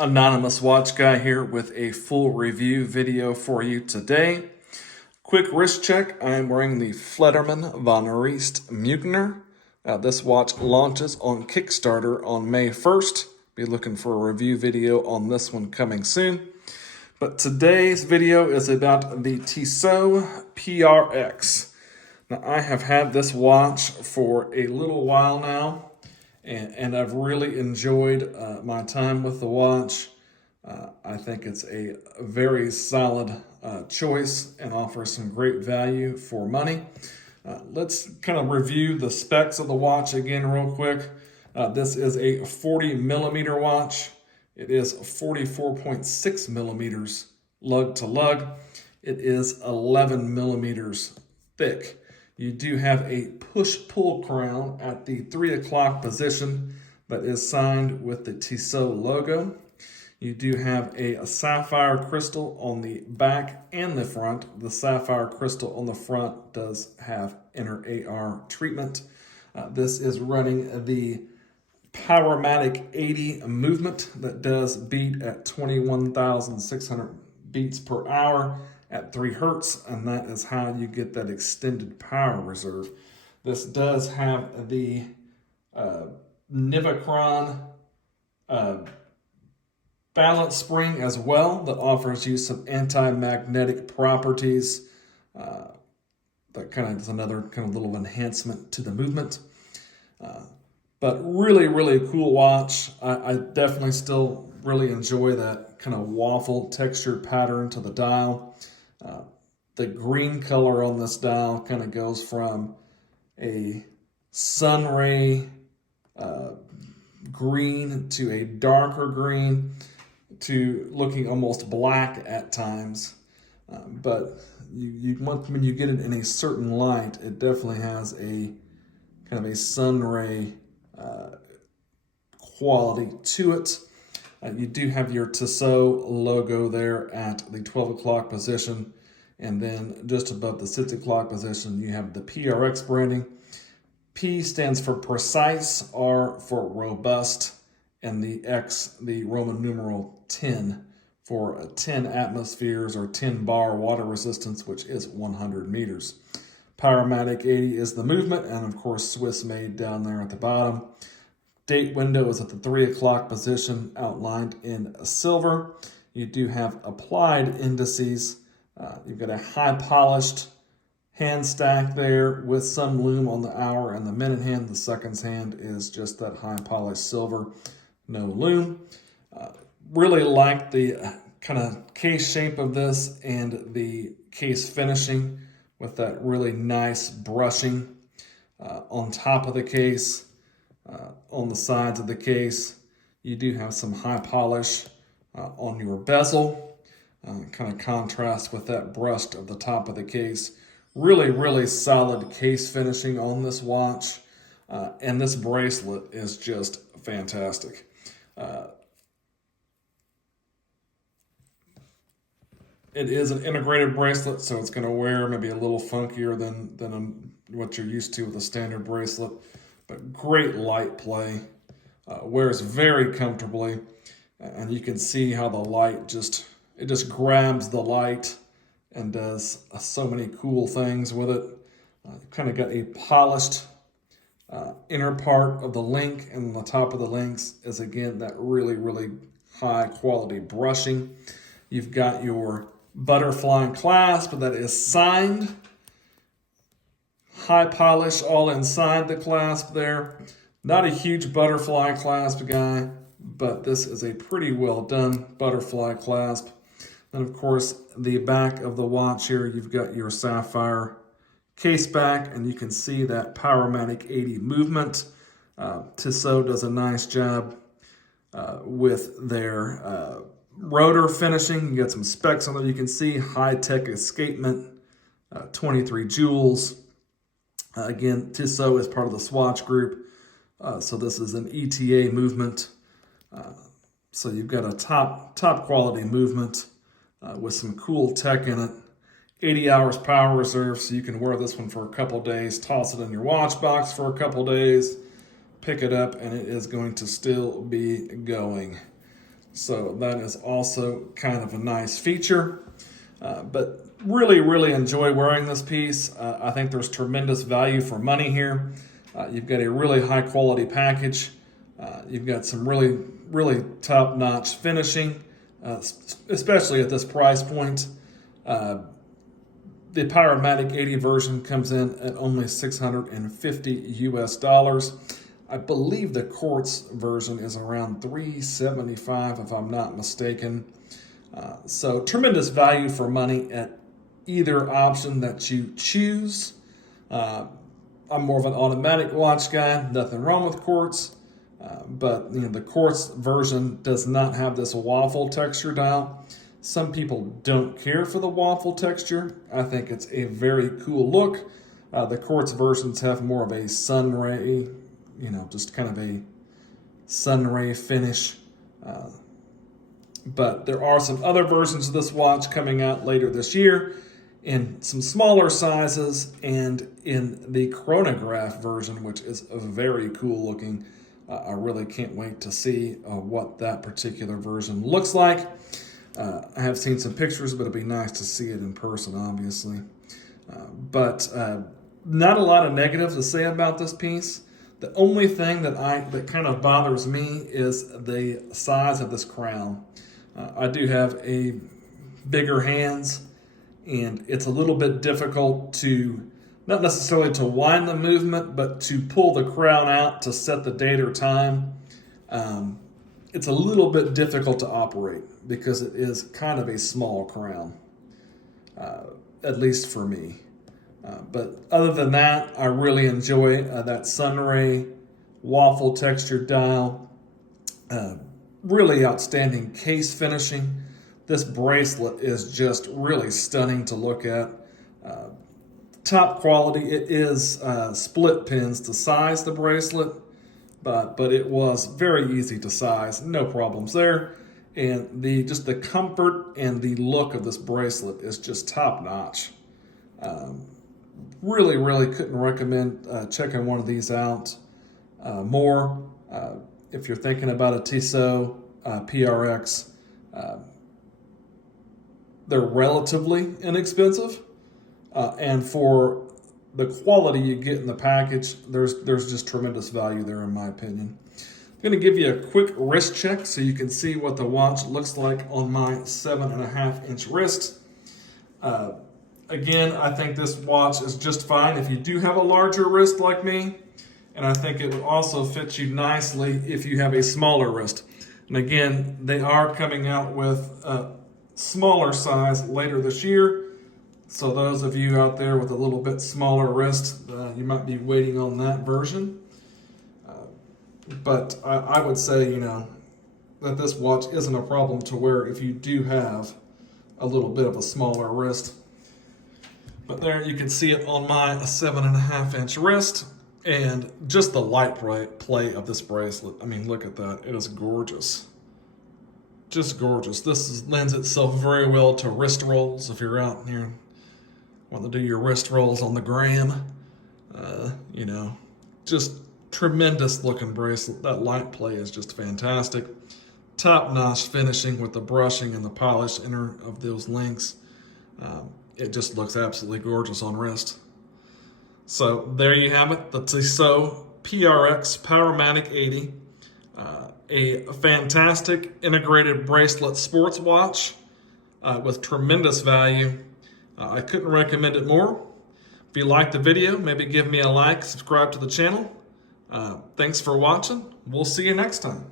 Anonymous Watch Guy here with a full review video for you today. Quick wrist check. I am wearing the Flederman Von Reist Mugner. This watch launches on Kickstarter on May 1st. Be looking for a review video on this one coming soon. But today's video is about the Tissot PRX. Now, I have had this watch for a little while now. And I've really enjoyed my time with the watch. I think it's a very solid choice and offers some great value for money. Let's kind of review the specs of the watch again real quick. This is a 40 millimeter watch. It is 44.6 millimeters lug to lug. It is 11 millimeters thick. You do have a push-pull crown at the 3 o'clock position that is signed with the Tissot logo. You do have a sapphire crystal on the back and the front. The sapphire crystal on the front does have inner AR treatment. This is running the Powermatic 80 movement that does beat at 21,600 beats per hour at 3 hertz, and that is how you get that extended power reserve. This does have the Nivacron balance spring as well that offers you some anti-magnetic properties. That kind of is another kind of little enhancement to the movement. But really, really cool watch. I definitely still really enjoy that kind of waffle textured pattern to the dial. The green color on this dial kind of goes from a sun ray green to a darker green to looking almost black at times. But when you get it in a certain light, it definitely has a kind of a sun ray quality to it. You do have your Tissot logo there at the 12 o'clock position. And then just above the 6 o'clock position, you have the PRX branding. P stands for precise, R for robust, and the X, the Roman numeral 10, for 10 atmospheres or 10 bar water resistance, which is 100 meters. Powermatic 80 is the movement, and of course Swiss made down there at the bottom. Date window is at the 3 o'clock position, outlined in silver. You do have applied indices. You've got a high polished hand stack there with some lume on the hour and the minute hand. The seconds hand is just that high polished silver, no lume. Really like the kind of case shape of this and the case finishing with that really nice brushing on top of the case. On the sides of the case, you do have some high polish on your bezel. Kind of contrast with that brushed of the top of the case. Really, really solid case finishing on this watch. And this bracelet is just fantastic. It is an integrated bracelet, so it's going to wear maybe a little funkier than what you're used to with a standard bracelet. But great light play. Wears very comfortably. And you can see how the light just grabs the light and does so many cool things with it. Kind of got a polished inner part of the link, and on the top of the links is again that really, really high quality brushing. You've got your butterfly clasp that is signed. High polish all inside the clasp there. Not a huge butterfly clasp guy, but this is a pretty well done butterfly clasp. And of course, the back of the watch here, you've got your sapphire case back, and you can see that Powermatic 80 movement. Tissot does a nice job with their rotor finishing. You got some specs on there. You can see high-tech escapement, 23 joules. Again, Tissot is part of the Swatch group, so this is an ETA movement. So you've got a top quality movement. With some cool tech in it. 80 hours power reserve, so you can wear this one for a couple days, toss it in your watch box for a couple days, pick it up, and it is going to still be going. So that is also kind of a nice feature. But really enjoy wearing this piece. I think there's tremendous value for money here. You've got a really high quality package. You've got some really top-notch finishing, especially at this price point. The Powermatic 80 version comes in at only $650 US. I believe the quartz version is around $375 if I'm not mistaken. So tremendous value for money at either option that you choose. I'm more of an automatic watch guy, nothing wrong with quartz. But the quartz version does not have this waffle texture dial. Some people don't care for the waffle texture. I think it's a very cool look. The quartz versions have more of a sun ray, just kind of a sun ray finish. But there are some other versions of this watch coming out later this year in some smaller sizes and in the chronograph version, which is very cool looking. I really can't wait to see what that particular version looks like. I have seen some pictures, but it'd be nice to see it in person, obviously. But not a lot of negatives to say about this piece. The only thing that kind of bothers me is the size of this crown. I do have a bigger hands, and it's a little bit difficult to, not necessarily to wind the movement, but to pull the crown out to set the date or time. It's a little bit difficult to operate because it is kind of a small crown, at least for me. But other than that, I really enjoy that sunray waffle textured dial. Really outstanding case finishing. This bracelet is just really stunning to look at. Top quality. It is split pins to size the bracelet, but it was very easy to size. No problems there. And just the comfort and the look of this bracelet is just top notch. Really couldn't recommend checking one of these out more. If you're thinking about a Tissot PRX, they're relatively inexpensive. And for the quality you get in the package, there's just tremendous value there in my opinion. I'm going to give you a quick wrist check so you can see what the watch looks like on my 7.5-inch wrist. Again, I think this watch is just fine if you do have a larger wrist like me, and I think it would also fit you nicely if you have a smaller wrist. And again, they are coming out with a smaller size later this year. So those of you out there with a little bit smaller wrist, you might be waiting on that version. But I would say, that this watch isn't a problem to wear if you do have a little bit of a smaller wrist. But there you can see it on my 7.5-inch wrist, and just the light play of this bracelet. I mean, look at that. It is gorgeous. Just gorgeous. This lends itself very well to wrist rolls if you're out here wanting to do your wrist rolls on the gram. Just tremendous looking bracelet. That light play is just fantastic. Top-notch finishing with the brushing and the polish inner of those links. It just looks absolutely gorgeous on wrist. So there you have it, the Tissot PRX Powermatic 80. A fantastic integrated bracelet sports watch with tremendous value. I couldn't recommend it more. If you liked the video, maybe give me a like, subscribe to the channel. Thanks for watching. We'll see you next time.